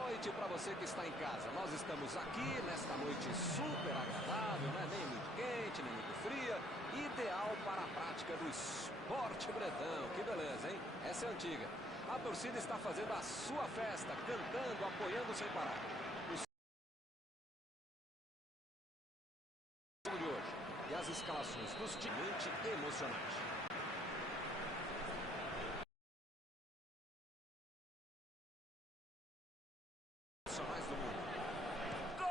noite para você que está em casa. Nós estamos aqui nesta noite super agradável, né? Nem muito quente, nem muito fria. Ideal para a prática do esporte bretão. Que beleza, hein? Essa é antiga. A torcida está fazendo a sua festa, cantando, apoiando sem parar. O de hoje e as escalações dos times emocionantes. Do mundo. Gol!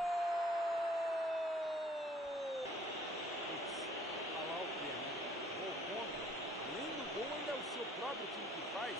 Falar o quê, né? Gol contra. Além do gol, ainda é o seu próprio time que faz.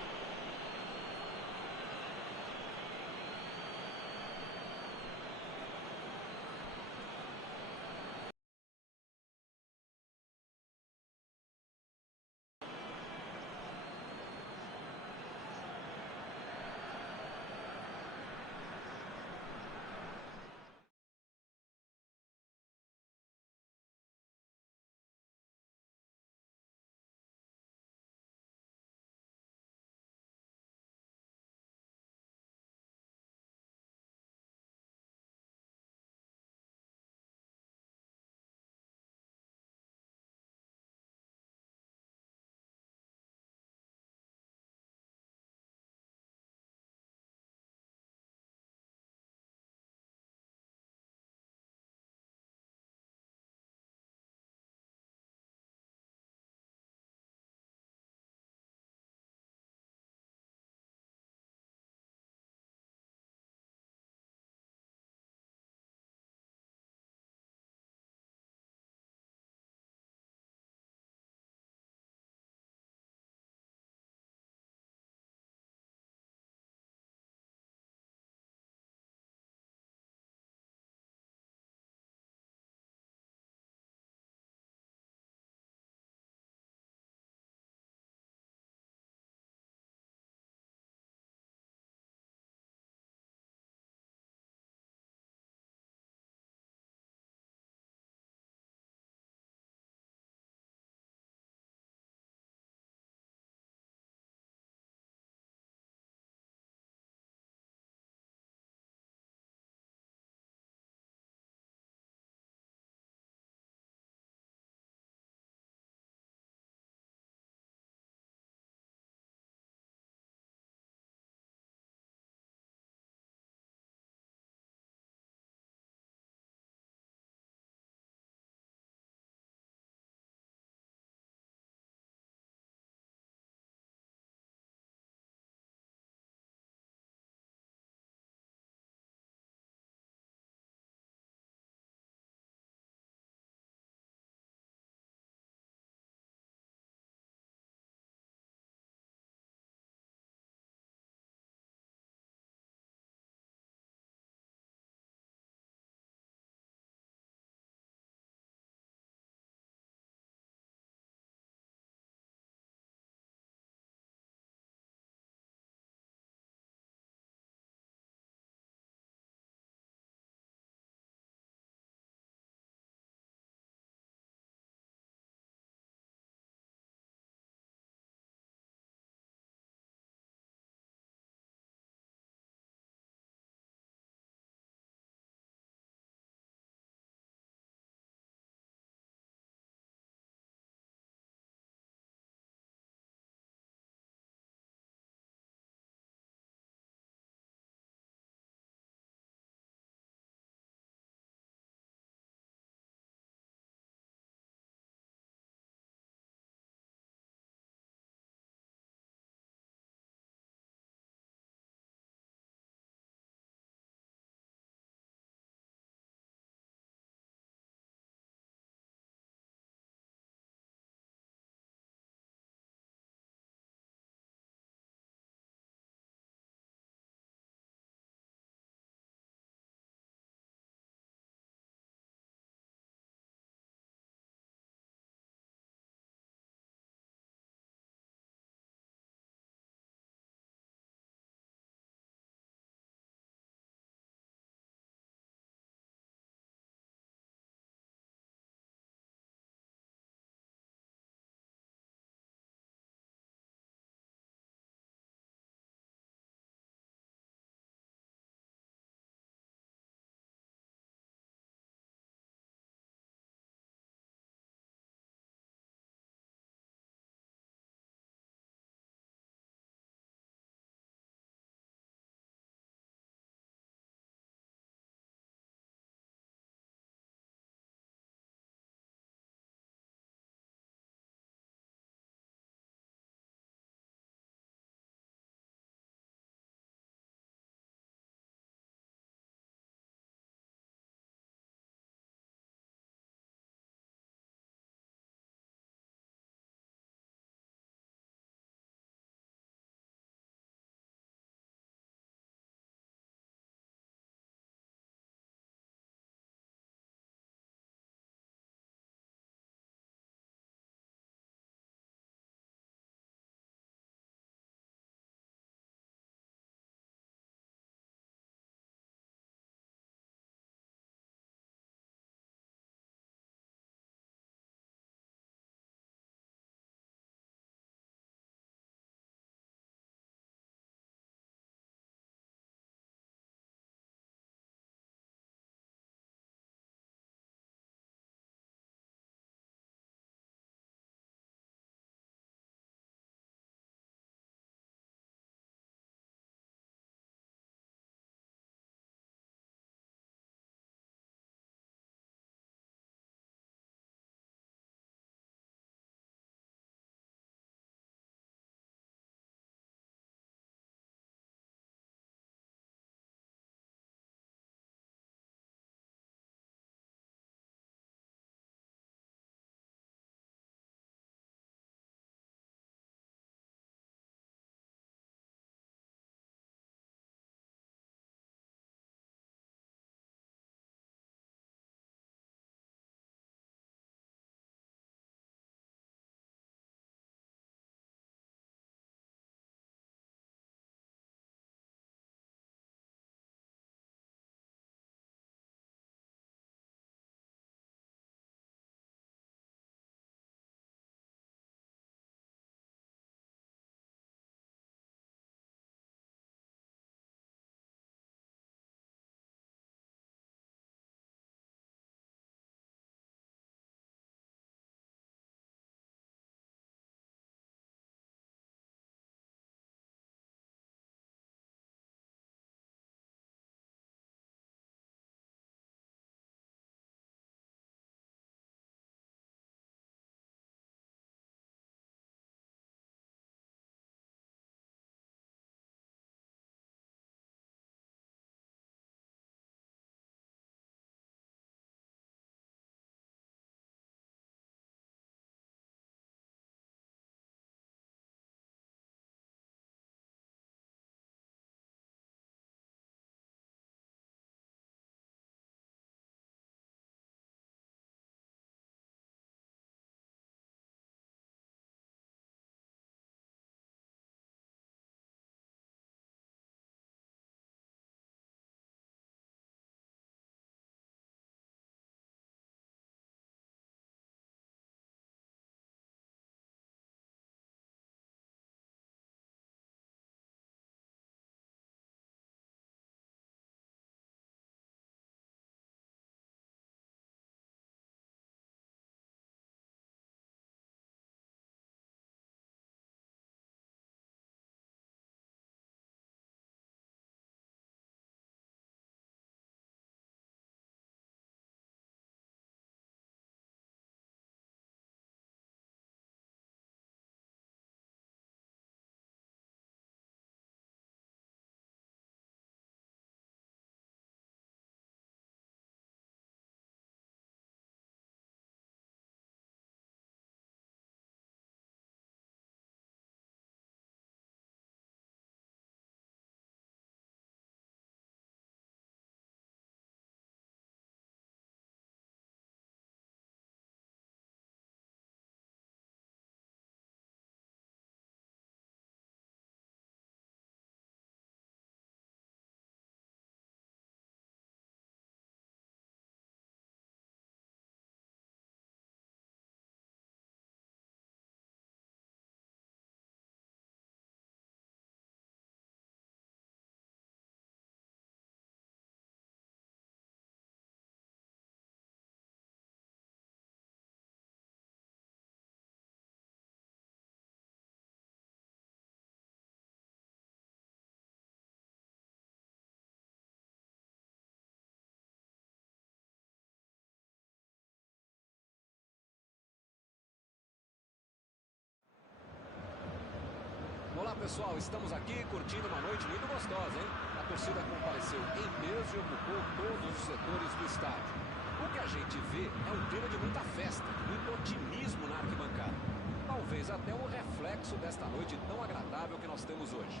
Olá pessoal, estamos aqui curtindo uma noite muito gostosa, hein? A torcida compareceu em peso e ocupou todos os setores do estádio. O que a gente vê é um clima de muita festa, muito otimismo na arquibancada. Talvez até um reflexo desta noite tão agradável que nós temos hoje.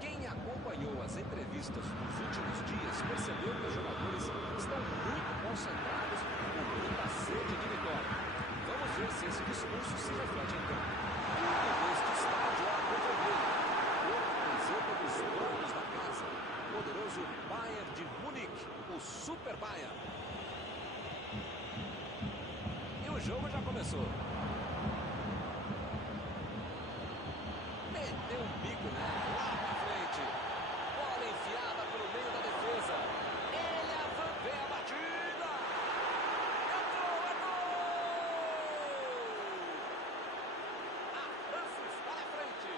Quem acompanhou as entrevistas dos últimos dias percebeu que os jogadores estão muito concentrados com muita sede de vitória. Vamos ver se esse discurso se reflete em campo. Tudo neste estádio é a cor vermelha. Outra camiseta dos donos da casa. O poderoso Bayern de Munique, o Super Bayern. E o jogo já começou. Meteu um bico nela, lá na frente. Bola enfiada pelo meio da defesa. Ele vem a batida. Entrou, é gol! A França está na frente.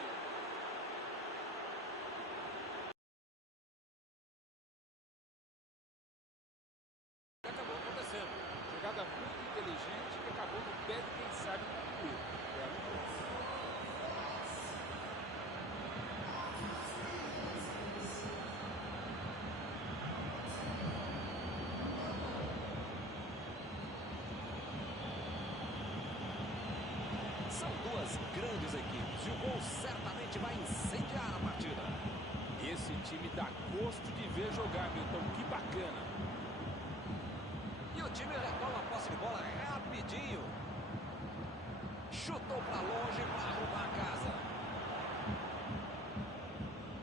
Acabou acontecendo. Jogada muito inteligente que acabou no pé de quem sabe concluir. Belo lance. São duas grandes equipes e o gol certamente vai incendiar a partida. Esse time dá gosto de ver jogar, Milton. Que bacana. E o time retoma a posse de bola rapidinho. Chutou para longe para arrumar a casa.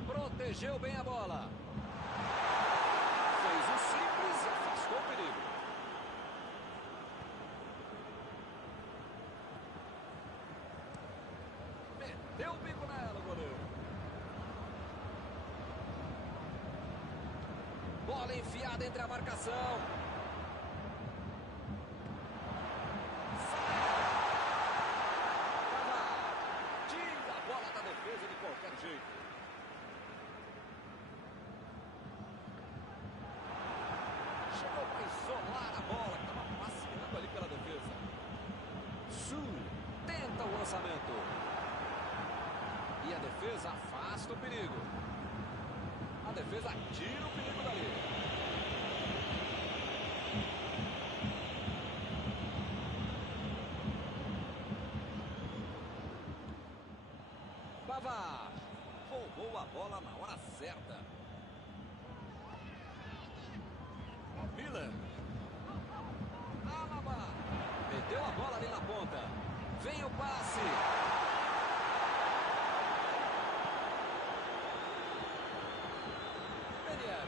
Protegeu bem a bola. Fez o simples e afastou o perigo. Meteu o bico nela, o goleiro. Bola enfiada entre a marcação. Tira a bola da defesa de qualquer jeito. Chegou para isolar a bola, que estava passeando ali pela defesa. Sul tenta o lançamento. E a defesa afasta o perigo. A defesa tira o perigo dali. Pavard roubou a bola na hora certa. Miller. Alaba. Meteu a bola ali na ponta. Vem o passe. Eder.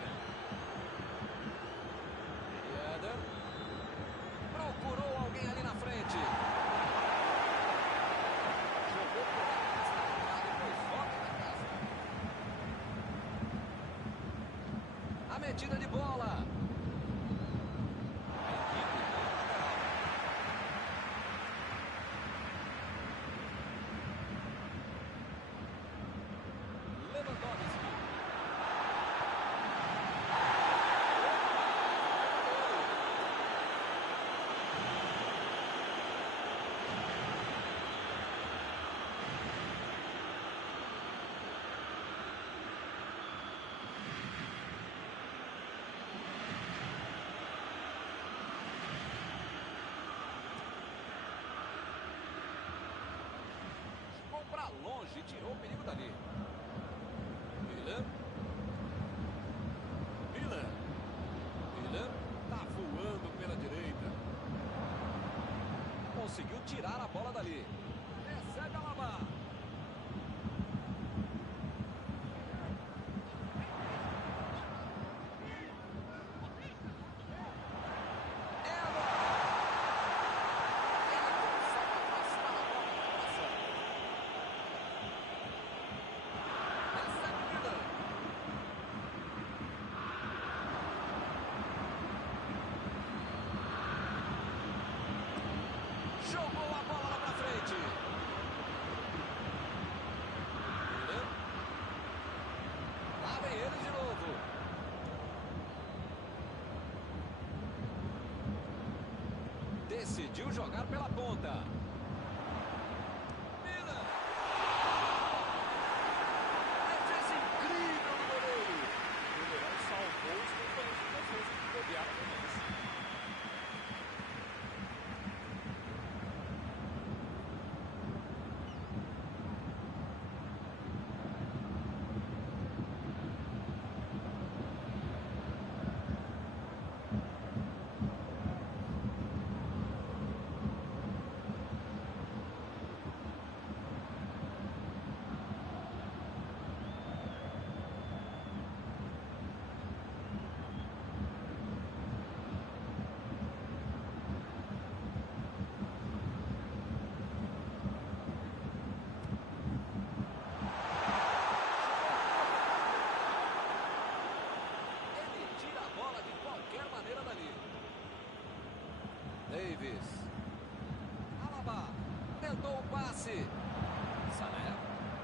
Procurou alguém ali na frente. Jogou por trás da jogada e foi fora da casa. A metida de bola. Lewandowski. Ficou pra longe e tirou o perigo dali. Miller. Miller. Miller tá voando pela direita. Conseguiu tirar a bola dali. Recebe a Alaba. Jogou a bola lá pra frente. Lá vem ele de novo. Decidiu jogar pela ponta. Miller. Alaba tentou o passe. Sané,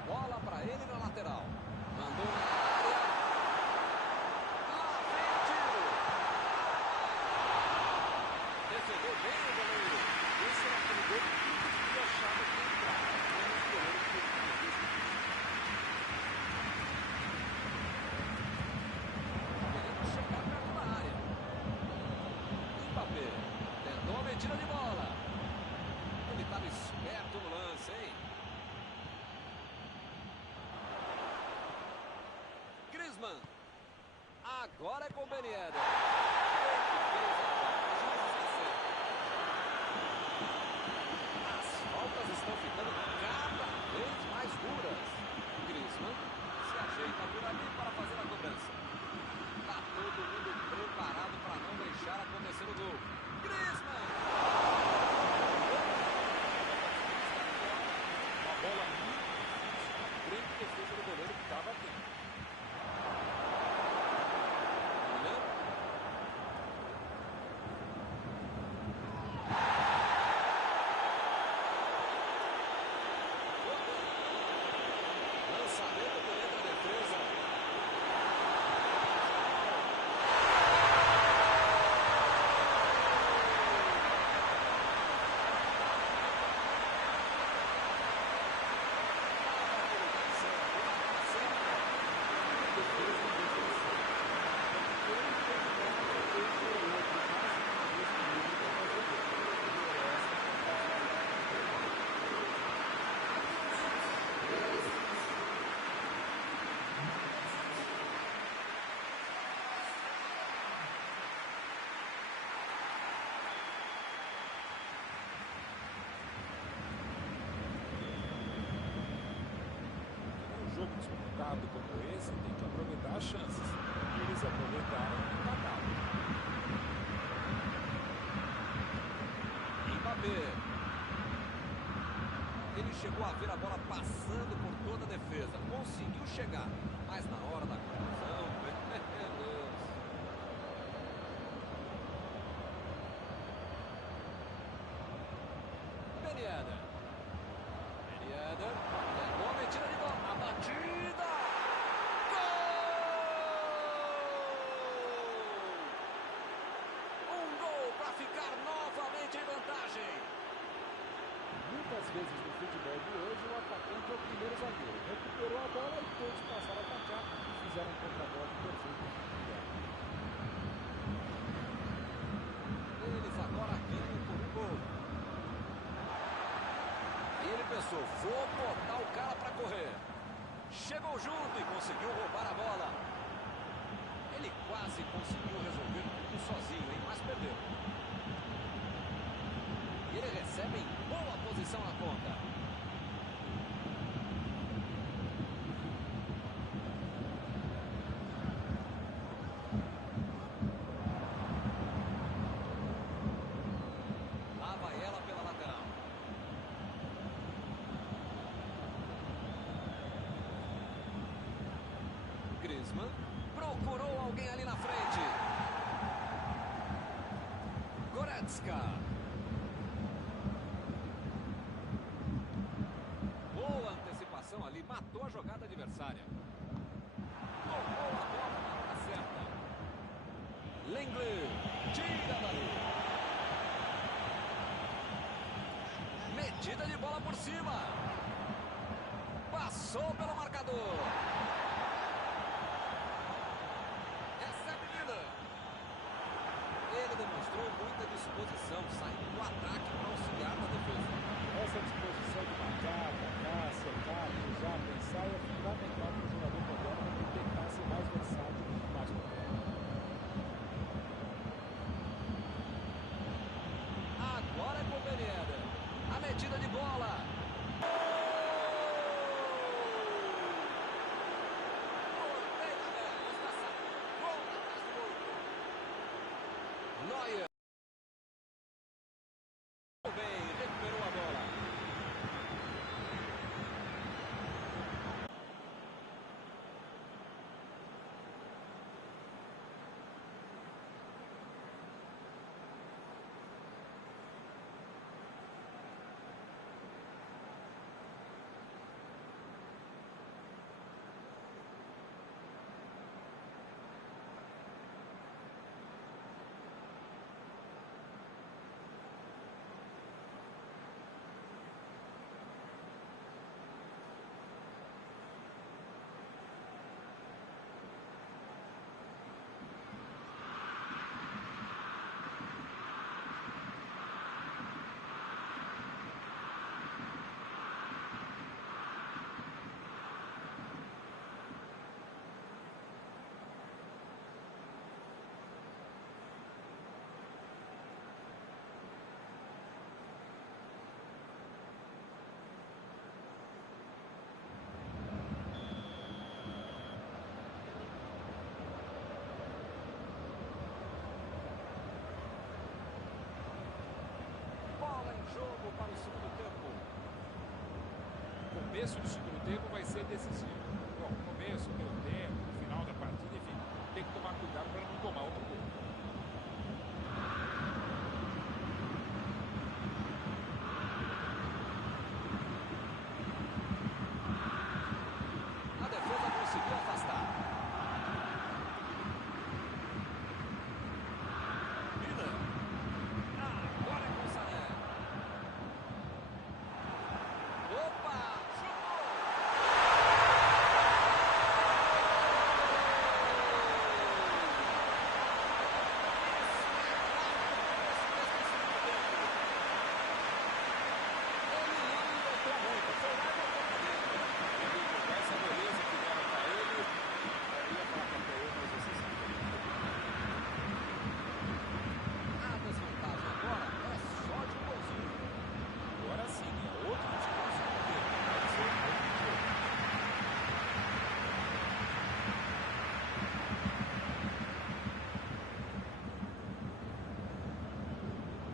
bola para ele na lateral. Mandou na área. Lá vem o tiro. Defendeu bem o goleiro. Esse era aquele gol que achava que ia entrar. Menos o goleiro que fez isso. Querendo chegar perto da área. Mbappé tentou a metida de bola. Ele estava esperto no lance, hein? Griezmann. Agora é com o Ben Yedder. As faltas estão ficando cada vez mais duras. Griezmann se ajeita por ali para fazer a cobrança. Está todo mundo preparado para não deixar acontecer o gol. Griezmann! Uma bola muito difícil. Grande defesa do goleiro que estava atento. Lançamento por dentro da defesa. Um jogo disputado como esse tem que aproveitar as chances. E eles aproveitaram e empataram. Mbappé. Ele chegou a ver a bola passando por toda a defesa. Conseguiu chegar. Mas na hora da conclusão... meu Deus. Ben Yedder. Ben Yedder. Tentou a metida de bola. A batida. Gol! Um gol para ficar novamente em vantagem. Muitas vezes no futebol de hoje o atacante é o primeiro zagueiro. Recuperou a bola e todos passaram a atacar e fizeram um contra-golpe perfeito. Eles agora ganham por um gol. E ele pensou, vou botar o cara para correr. Chegou junto e conseguiu roubar a bola. Ele quase conseguiu resolver tudo sozinho, hein? Mas perdeu. E ele recebe em boa posição na ponta. Lá vai ela pela lateral. Griezmann procurou alguém ali na frente. Goretzka. Boa antecipação ali, matou a jogada adversária. Tocou a bola na hora certa. Lenglet tira dali. Metida de bola por cima. Passou pelo marcador. Recebe Miller. Ele demonstrou muita disposição, saindo do ataque para auxiliar na defesa. Essa disposição de marcar, atacar, acertar, cruzar, pensar é fundamental para o jogador moderno que tentar ser mais versátil e mais completo. Agora é com o Ben Yedder. A metida de bola. Neuer. Bem, recuperou a bola. começo do segundo tempo vai ser decisivo. Bom, começo, meio tempo, final da partida, enfim, tem que tomar cuidado para não tomar outro gol. A defesa conseguiu afastar. Miller. Agora é com o Sané. Opa! Chutou! Ele não botou muito, foi lá e botou pra dentro. Com essa beleza que deram para ele, eu ia falar que até eu, mas você sabe. A desvantagem agora é só de um golzinho. Agora sim, é outro time no segundo tempo. Pode ser outro jogo.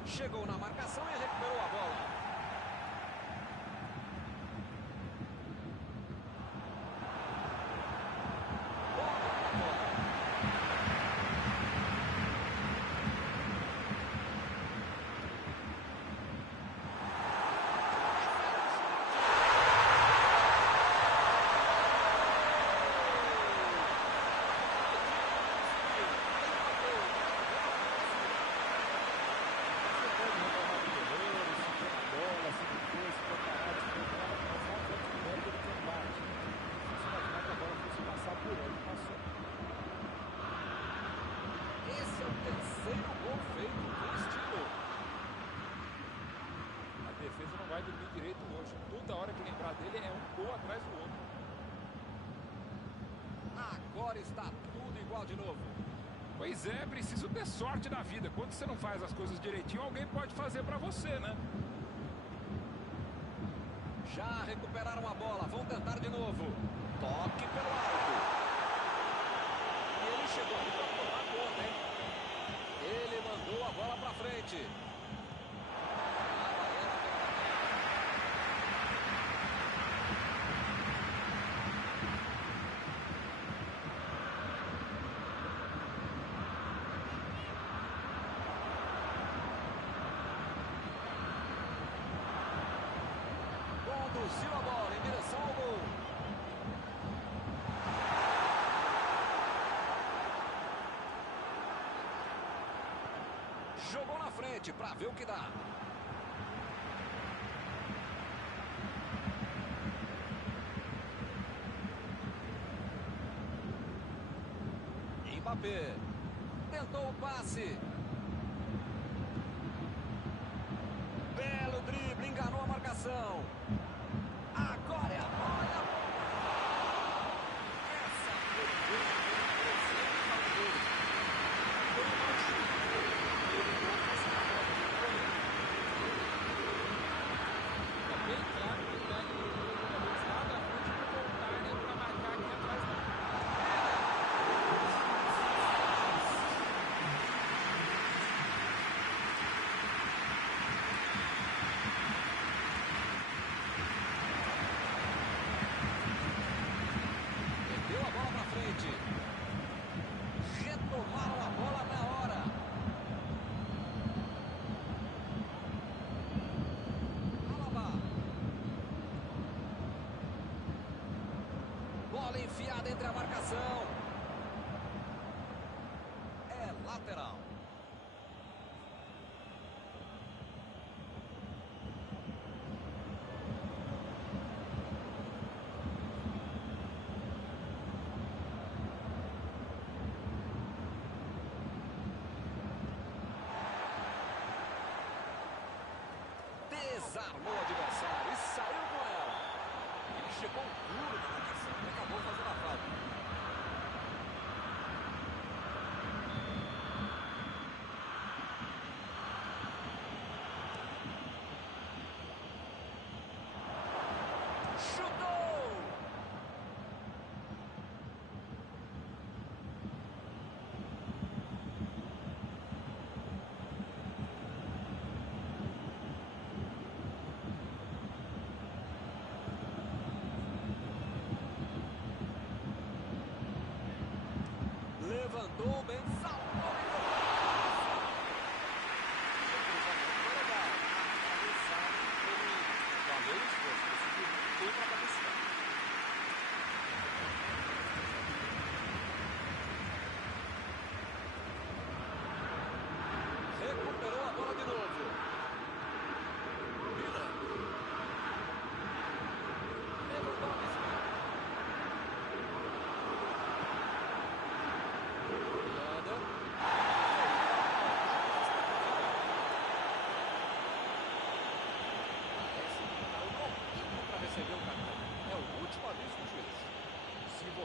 Chegou na marcação e recuperou a bola. Bola pra fora. Você pode reclamar do goleiro, se for na bola, se não foi, se foi parado, se foi bola, mas na frente do campo ele tem bate. Difícil imaginar que a bola fosse passar por ele, passou. Esse é o terceiro gol feito com estilo. A defesa não vai dormir direito hoje. Toda hora que lembrar dele é um gol atrás do outro. Agora está tudo igual de novo. Pois é, preciso ter sorte na vida. Quando você não faz as coisas direitinho, alguém pode fazer pra você, né? Já recuperaram a bola, vão tentar de novo. Toque pelo alto. E ele chegou ali para tomar conta, hein? Ele mandou a bola para frente. Lá vai ela tentar. Conduziu a bola em direção ao gol. Jogou na frente para ver o que dá. Mbappé tentou o passe. Belo drible, enganou a marcação. Agora é a bola. Essa foi É bem claro que ele dá jogadores lá da frente para voltarem para marcar aqui atrás. Meteu a bola pra frente. Retomaram a bola na hora. Alaba. Bola enfiada entre a marcação. É lateral. Desarmou o adversário e saiu com ela. Ele chegou duro na marcação e acabou fazendo a falta. Chutou!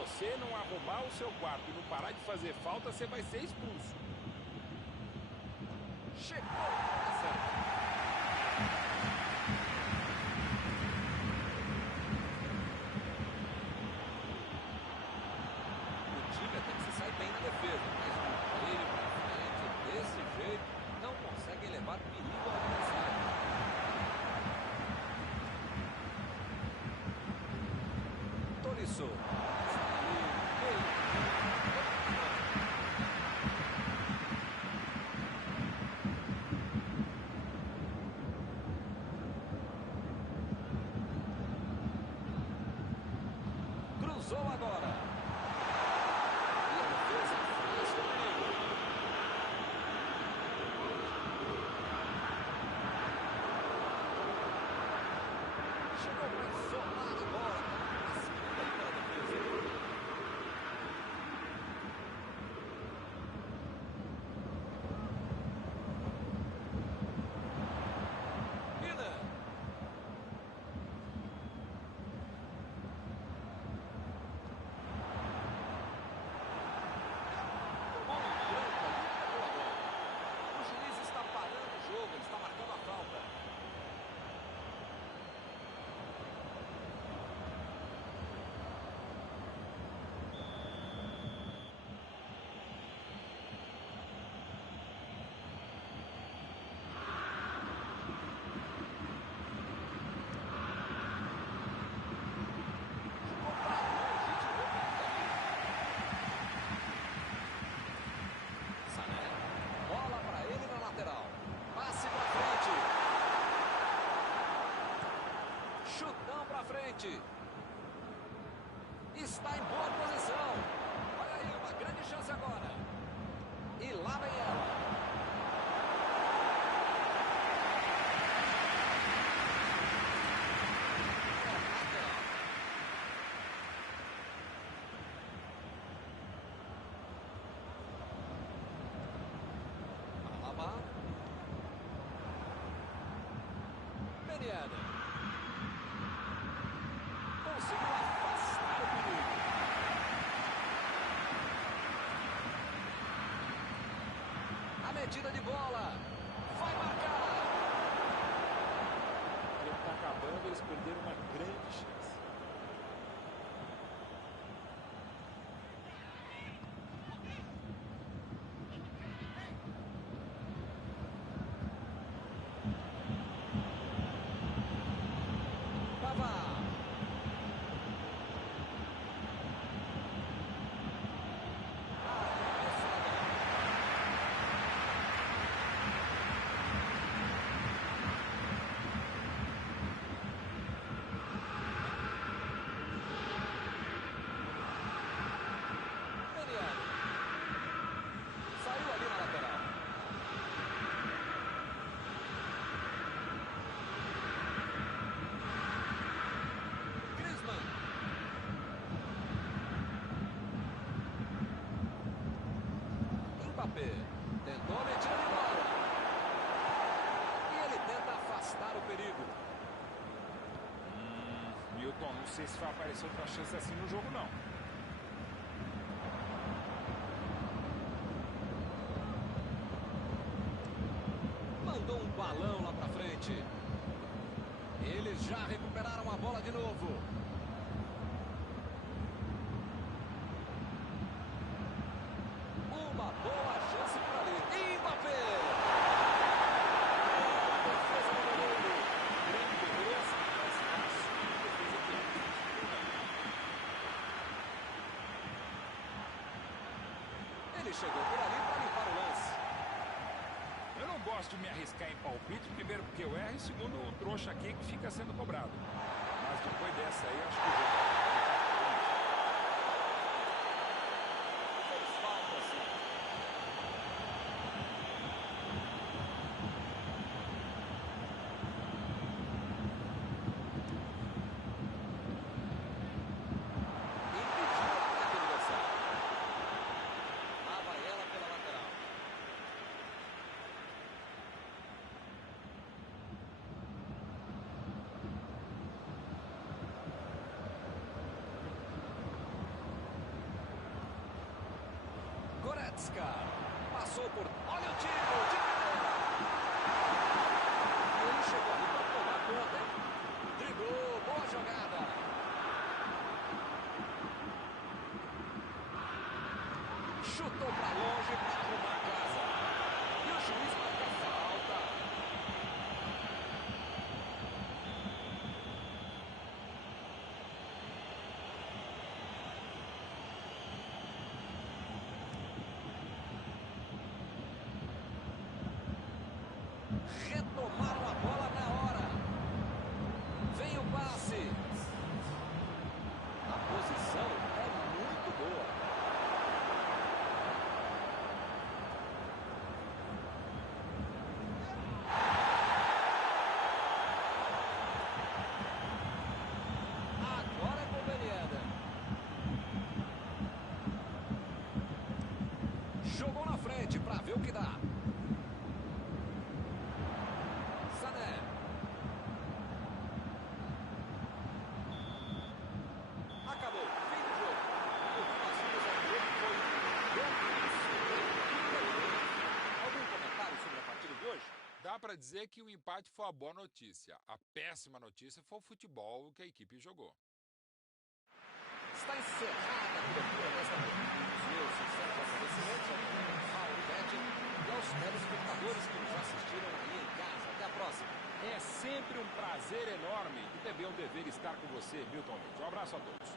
você não arrumar o seu quarto e não parar de fazer falta, você vai ser expulso. Chegou a certa. O time até que se sai bem na defesa, mas no meio para frente, desse jeito, não conseguem levar perigo ao adversário. Tolisso. Cruzou agora. E a defesa afasta o perigo. Chegou para isolar a bola. A segunda ali pela defesa. Miller. Tomou um branco ali e pegou a bola. O juiz está parando o jogo, ele está marcando a falta. Jogou pra longe, tirou pra ali. Sané, bola para ele na lateral. Passe para frente. Chutão para frente. Está em boa posição. Olha aí, uma grande chance agora. E lá vem ela. É lateral. Alaba. Meniana. Conseguiu afastar o perigo. A metida de bola. Vai marcar. O tempo está acabando, eles perderam uma grande chance. Pavard. Arremesso legal. Meniano. Saiu ali na lateral. Griezmann. Mbappé. Tentou a metida de bola. E ele tenta afastar o perigo. Milton, não sei se vai aparecer outra chance assim no jogo, não. Mandou um balão lá pra frente. Eles já recuperaram a bola de novo. Uma boa chance por ali. Mbappé. Defesa do goleiro. Grande defesa, mas fácil. Defesa que é. Ele chegou por ali para limpar o lance. Eu não gosto de me arriscar em palpite, primeiro porque eu erro e segundo o trouxa aqui que fica sendo cobrado. Mas depois dessa aí, acho que o jogo Fez falta, sim. Impediu o ataque adversário. Lá vai ela pela lateral. Goretzka. Passou por... Olha o tiro de primeira. Ele chegou ali para tomar conta, hein? Driblou, boa jogada. Chutou para longe para arrumar a casa. E o juiz marca falta. Retomaram a bola na hora. Vem o passe. A posição é muito boa. Agora é com o Ben Yedder. Jogou na frente para ver o que dá. Sané. Acabou. Fim do jogo. O que nós vimos aqui hoje foi um grande início. Algum comentário sobre a partida de hoje? Dá para dizer que o empate foi a boa notícia. A péssima notícia foi o futebol que a equipe jogou. Está encerrada a cobertura desta partida. Os meus sinceros agradecimentos ao comandante Mauro Betti e aos telespectadores que nos assistiram aí em casa. Até a próxima. É sempre um prazer enorme e também um dever estar com você, Milton Leite. Um abraço a todos.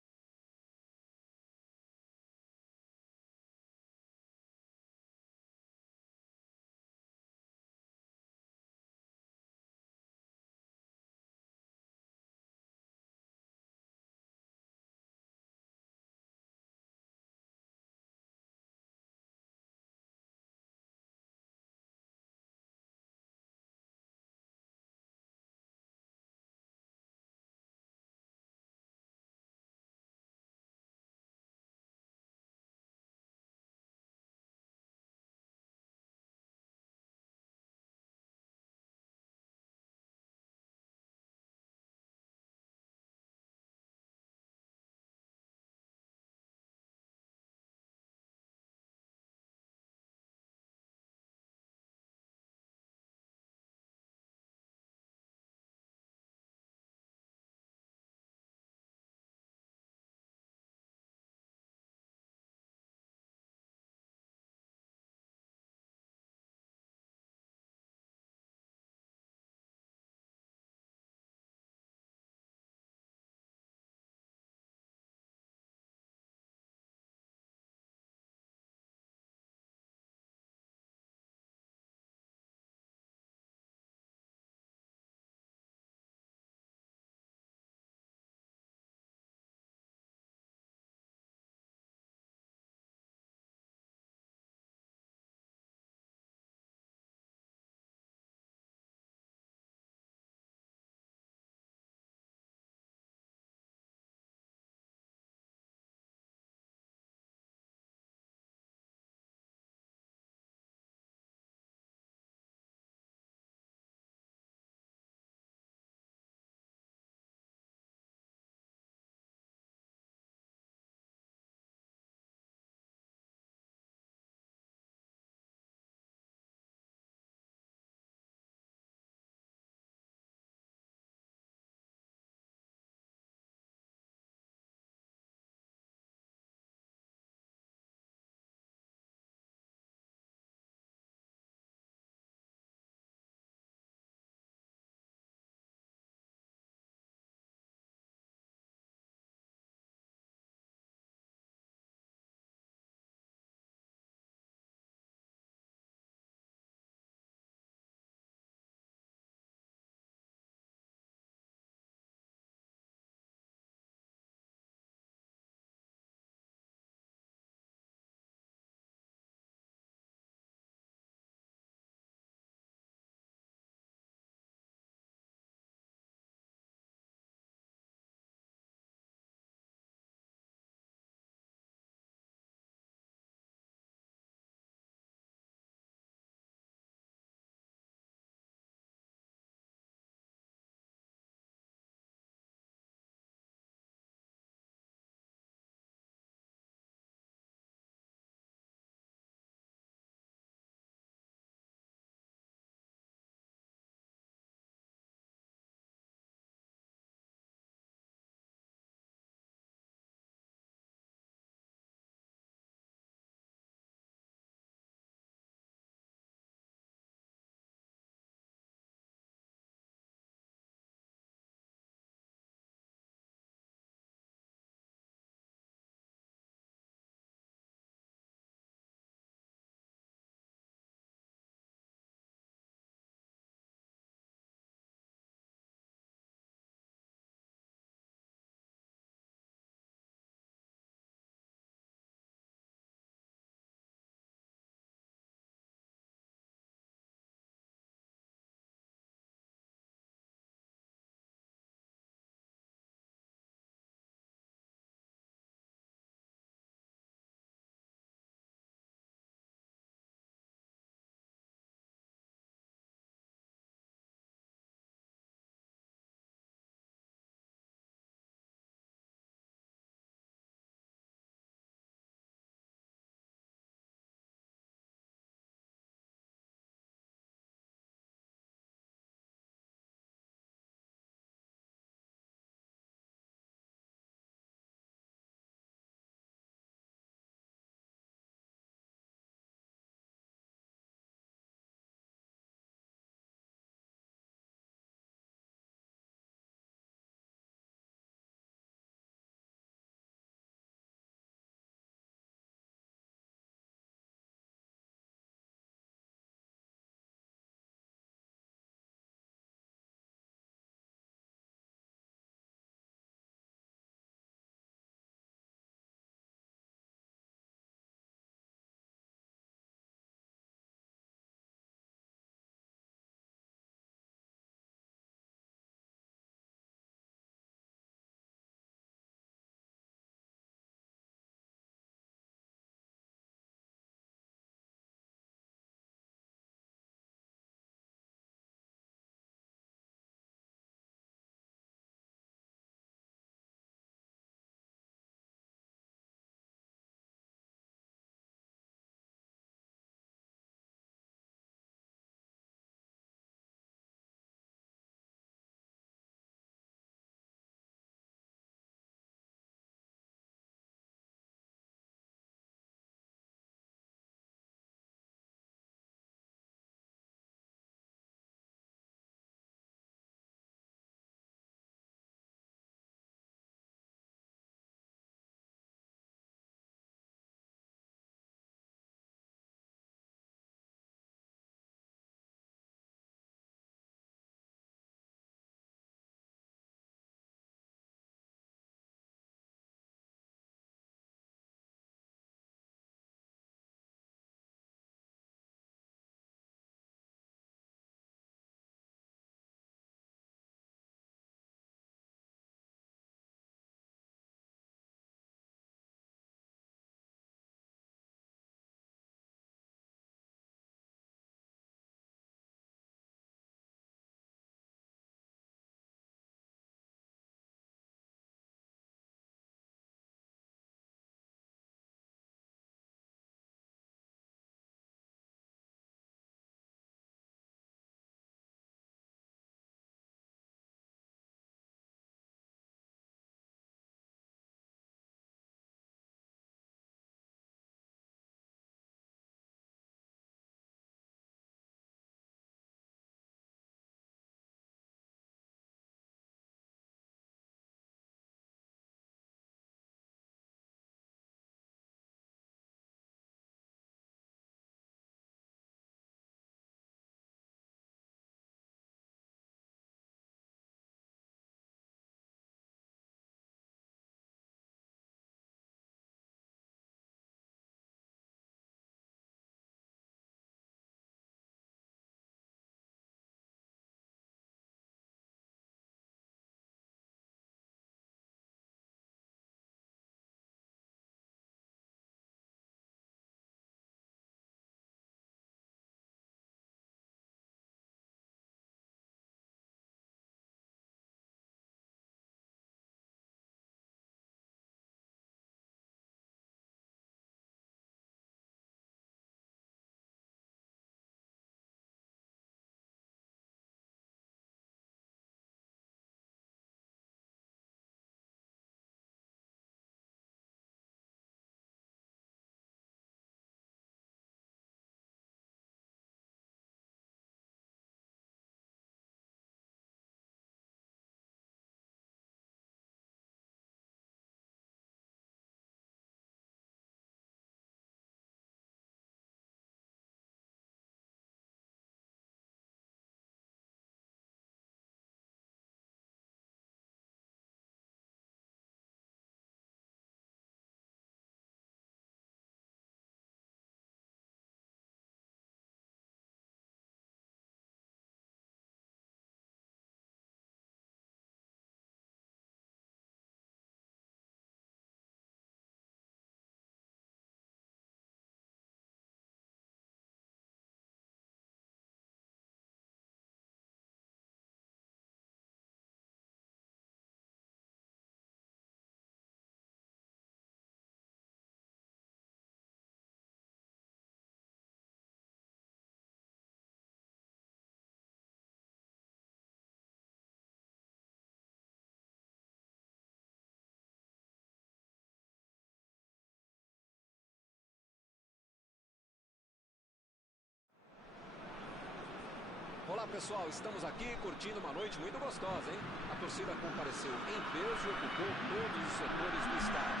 Olá pessoal, estamos aqui curtindo uma noite muito gostosa, hein? A torcida compareceu em peso e ocupou todos os setores do estádio.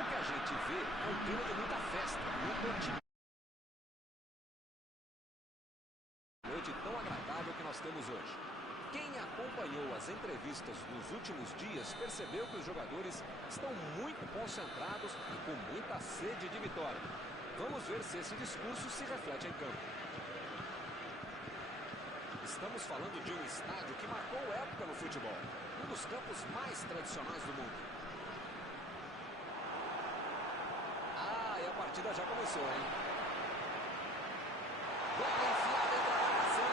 O que a gente vê é um clima de muita festa, muito otimismo. Noite tão agradável que nós temos hoje. Quem acompanhou as entrevistas dos últimos dias percebeu que os jogadores estão muito concentrados e com muita sede de vitória. Vamos ver se esse discurso se reflete em campo. Estamos falando de um estádio que marcou época no futebol. Um dos campos mais tradicionais do mundo. Ah, e a partida já começou, hein? Bola enfiada entre a marcação.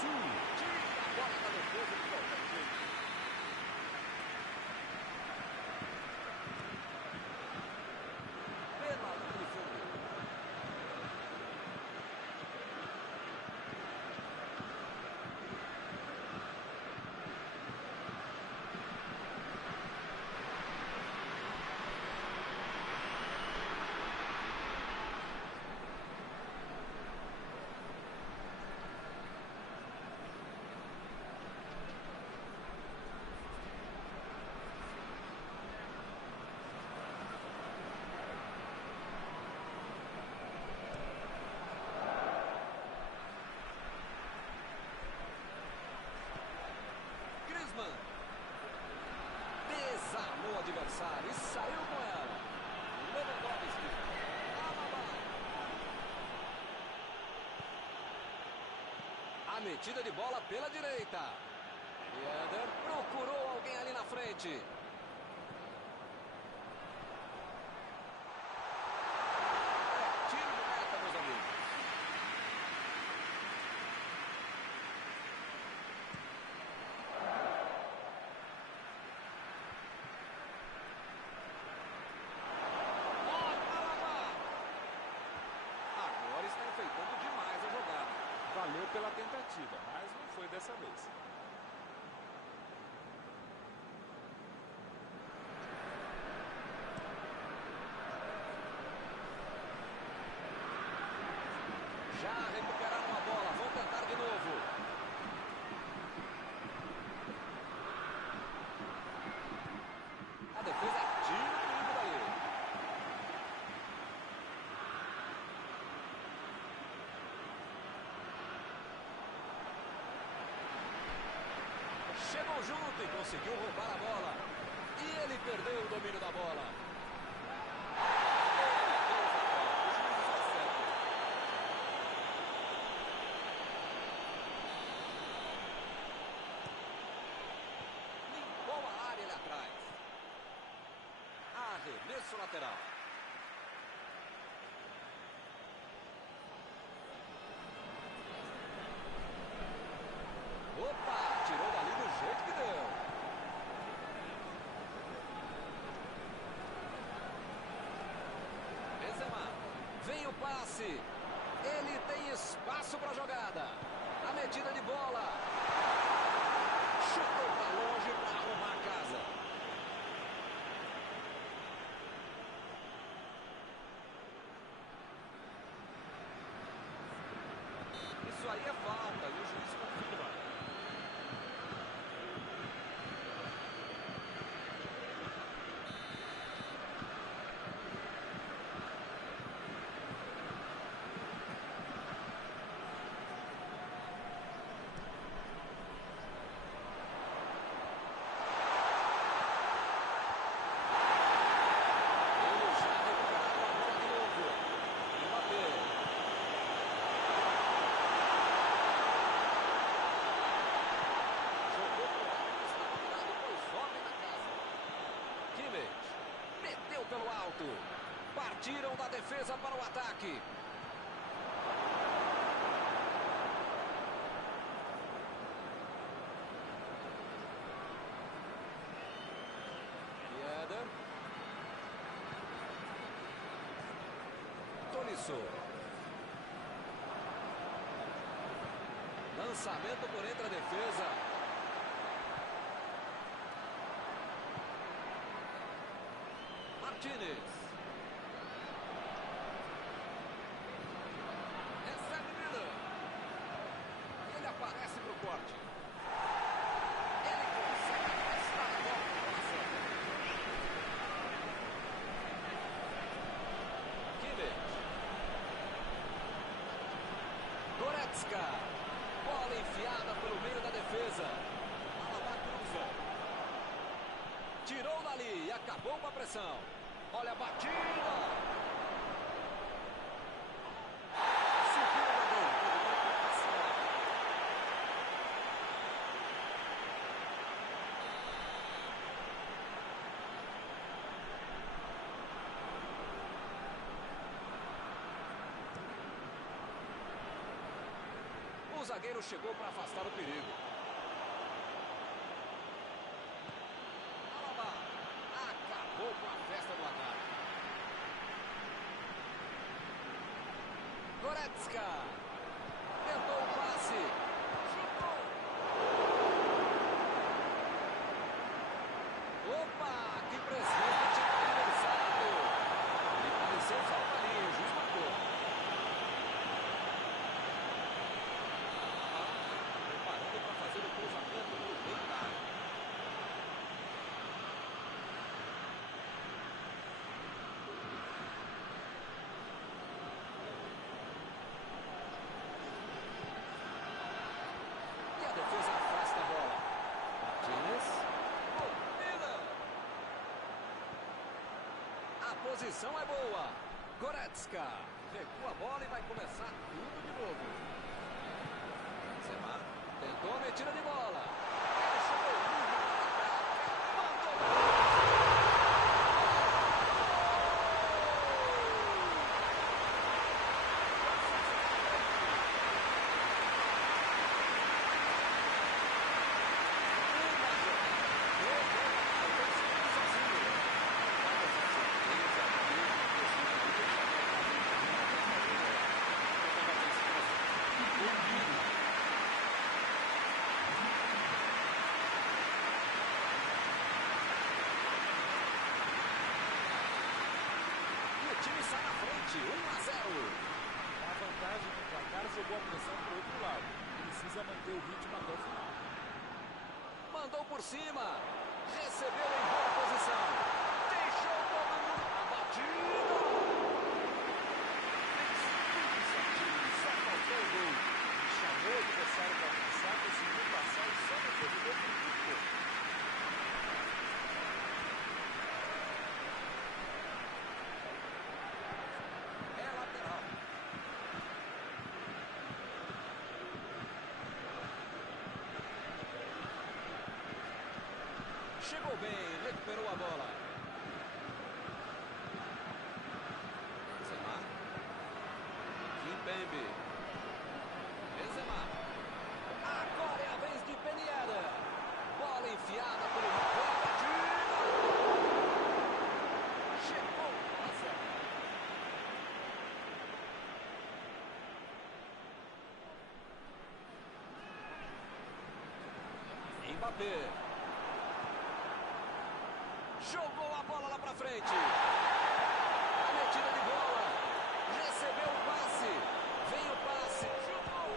Sul. Tira a bola da defesa de qualquer jeito. Pela linha de fundo. Desarmou o adversário e saiu com ela. Lewandowski. A metida de bola pela direita. Eder procurou alguém ali na frente. É tiro de meta, meus amigos. Valeu pela tentativa, mas não foi dessa vez. Já recuperaram a bola, vão tentar de novo. A defesa tira o perigo dali. Chegou junto e conseguiu roubar a bola. E ele perdeu o domínio da bola. Limpou a área ali atrás. Arremesso lateral. Opa, tirou dali do jeito que deu. Benzema, vem o passe. Ele tem espaço para a jogada. A metida de bola. Chutou para longe para arrumar a casa. Isso aí é falta e o juiz confirma. Meteu pelo alto. Partiram da defesa para o ataque. Eder. Tolisso. Lançamento por entre a defesa. Martínez. Recebe Miller. Goretzka. Bola enfiada pelo meio da defesa. Alaba cruza. Tirou dali e acabou com a pressão. Olha a batida. Subiu o goleiro. O zagueiro chegou para afastar o perigo. Alaba acabou com a festa do ataque. Goretzka tentou o passe. Chutou. Opa, que presença de adversário. E pareceu falta ali, o juiz marcou. Preparando para fazer o cruzamento no meio da área. E a defesa afasta a bola. Martínez. Domina. A posição é boa. Goretzka recua a bola e vai começar tudo de novo. Benzema tentou a metida de bola. Ele chegou livre para ataque. Mandou. O time sai na frente, 1-0. A vantagem no placar jogou a pressão para o outro lado. Precisa manter o ritmo até o final. Mandou por cima. Recebeu em boa posição. Deixou todo mundo. A batida. Fez tudo certinho. Só faltou o gol. Chamou o adversário para avançar, conseguiu passar e só não terminou por muito pouco. É lateral. Chegou bem, recuperou a bola. Benzema. Kimpembe. Benzema. Agora é a vez de Ben Yedder. Bola enfiada pelo meio. Batida. Chegou a zero. Mbappé. Jogou a bola lá pra frente. A metida de bola. Recebeu o passe. Vem o passe. Chutou.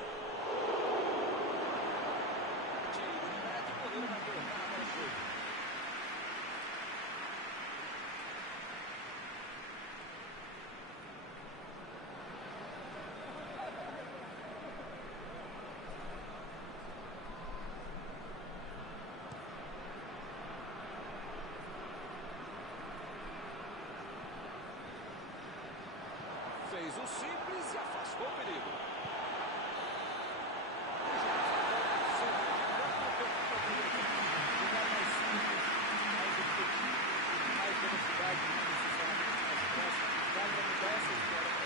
Tiro de meta. O goleiro vai colocar a bola no jogo. Fez o simples e afastou o perigo. Jogar mais simples, mais efetivo, mais velocidade, não necessariamente mais pressa. Dá para mudar essa história para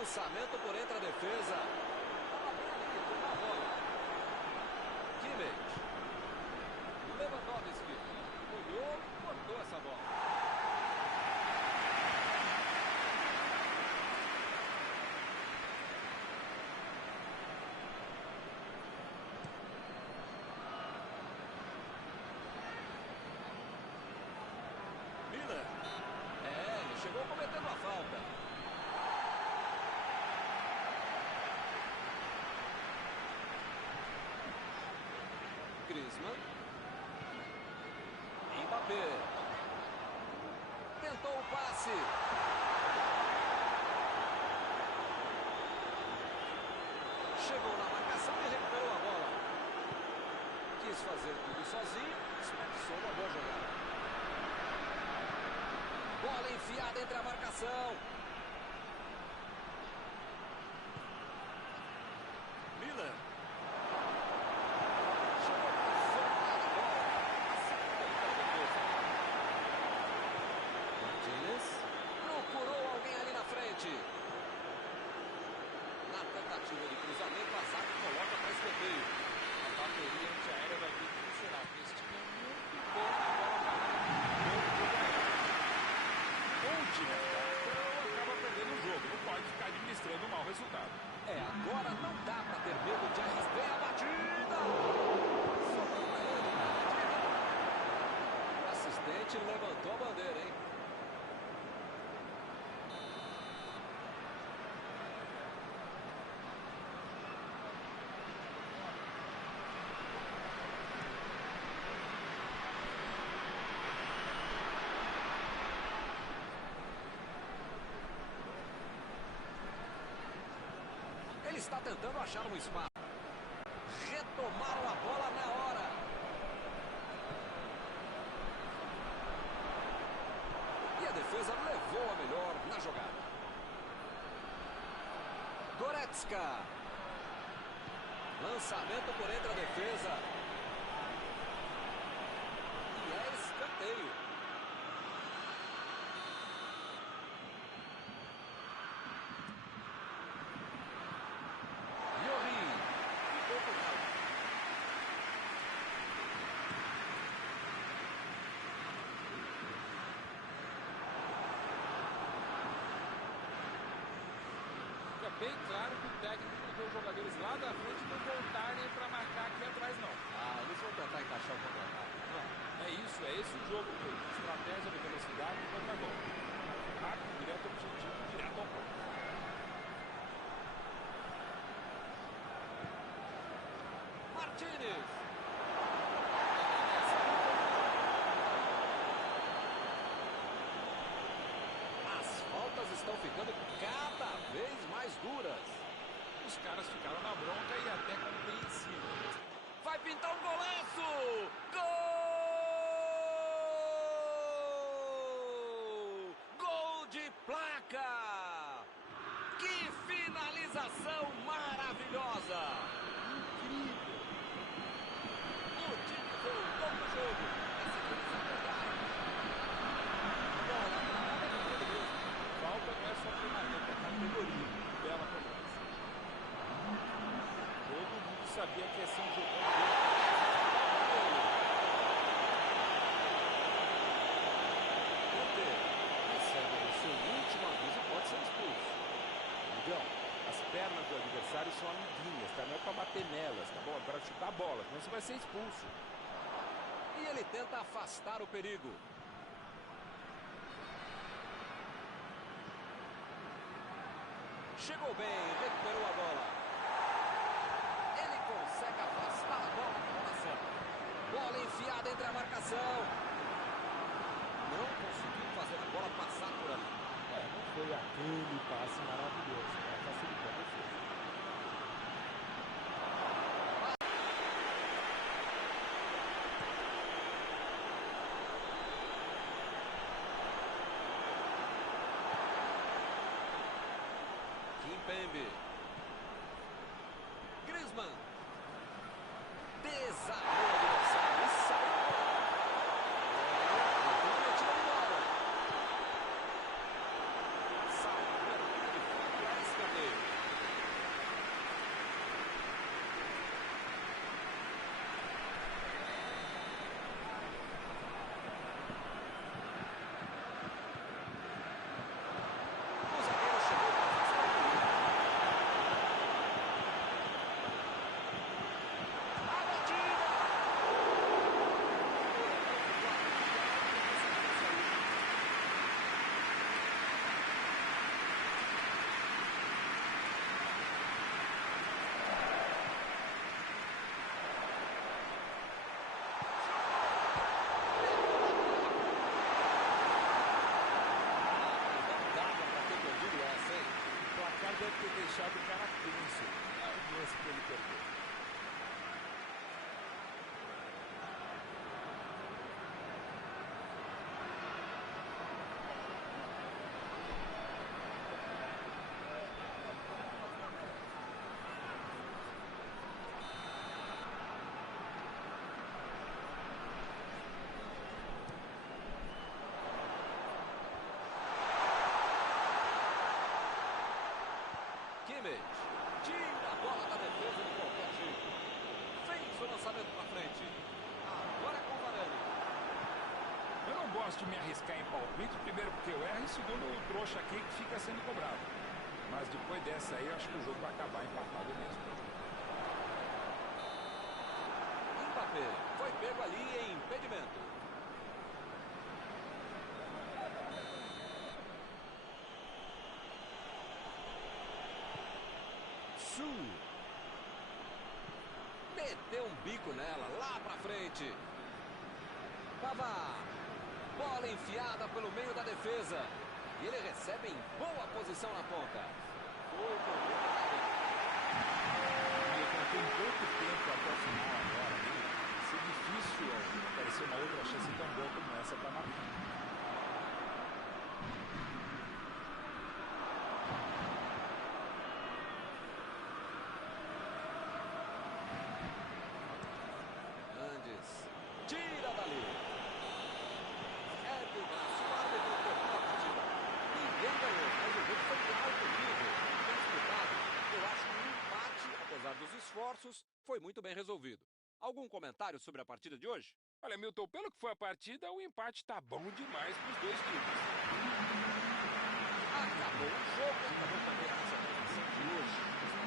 Lançamento por entre a defesa. Estava bem ali, com a bola. Kimmich. Lewandowski. Olhou e cortou essa bola. Miller. Ele chegou cometendo a falta. Griezmann. Mbappé. Tentou o passe. Chegou na marcação e recuperou a bola. Quis fazer tudo sozinho, desperdiçou uma boa jogada. Bola enfiada entre a marcação. Miller. Chegou para soltar a bola. Martínez. Procurou alguém ali na frente. Na tentativa de cruzamento, a zaga coloca para escanteio. A bateria antiaérea vai ter que funcionar, porque esse time é muito bom na bola parada. Ou o time acaba perdendo o jogo, não pode ficar administrando um mau resultado. Agora não dá para ter medo de arriscar a batida. Sobrou para ele. O assistente levantou a bandeira, hein? Ele está tentando achar um espaço. Retomaram a bola na hora. E a defesa levou a melhor na jogada. Goretzka. Lançamento por entre a defesa. E é escanteio. Bem claro que o técnico pediu os jogadores lá da frente não voltarem para marcar aqui atrás, não. Eles vão tentar encaixar o contra-ataque. É isso, é esse o jogo. Estratégia de velocidade e contra-gol. Rápido, direto ao objetivo, direto ao ponto. Martínez. As faltas estão ficando cada vez mais duras. Os caras ficaram na bronca e até compreensível. Vai pintar um golaço! Gol! Gol de placa! Que finalização maravilhosa! Incrível. O time voltou pro jogo. Essa eles pegaram. Bola na área do mesmo. Falta não é só treinamento, é categoria. Bela cobrança. Todo mundo sabia que ia ser um jogo. Recebe o seu último aviso, pode ser expulso. Miguel, as pernas do adversário são amiguinhas, tá? Não é pra bater nelas, tá bom? É pra chutar a bola, senão você vai ser expulso. E ele tenta afastar o perigo. Chegou bem, recuperou a bola. Ele consegue afastar a bola na hora certa. Bola enfiada entre a marcação. Não conseguiu fazer a bola passar por ali. Não foi aquele passe maravilhoso, né? Facilitou a defesa. Kimpembe. Griezmann. Desarmou o adversário e saiu. Metida de bola. Salva de fato é escanteio. deixado o cara tenso. É o lance que ele perdeu. Kimmich tira a bola da defesa de qualquer jeito. Fez o lançamento para frente. Agora é com o Varane. Eu não gosto de me arriscar em palpite, primeiro porque eu erro e segundo o trouxa aqui que fica sendo cobrado. Mas depois dessa aí, eu acho que o jogo vai acabar empatado mesmo. Mbappé foi pego ali em impedimento. Meteu um bico nela, lá pra frente. Pavard. Bola enfiada pelo meio da defesa. E ele recebe em boa posição na ponta. Foi complicado. Tem pouco tempo até o final agora. Vai ser difícil aparecer uma outra chance tão boa como essa para marcar. Tira dali. É do braço. O árbitro cortou a partida. Ninguém ganhou, mas o jogo foi de alto nível. Bem disputado. Eu acho que o empate, apesar dos esforços, foi muito bem resolvido. Algum comentário sobre a partida de hoje? Olha, Milton, pelo que foi a partida, o empate tá bom demais para os dois times. Acabou o jogo, acabou também a nossa transmissão de hoje.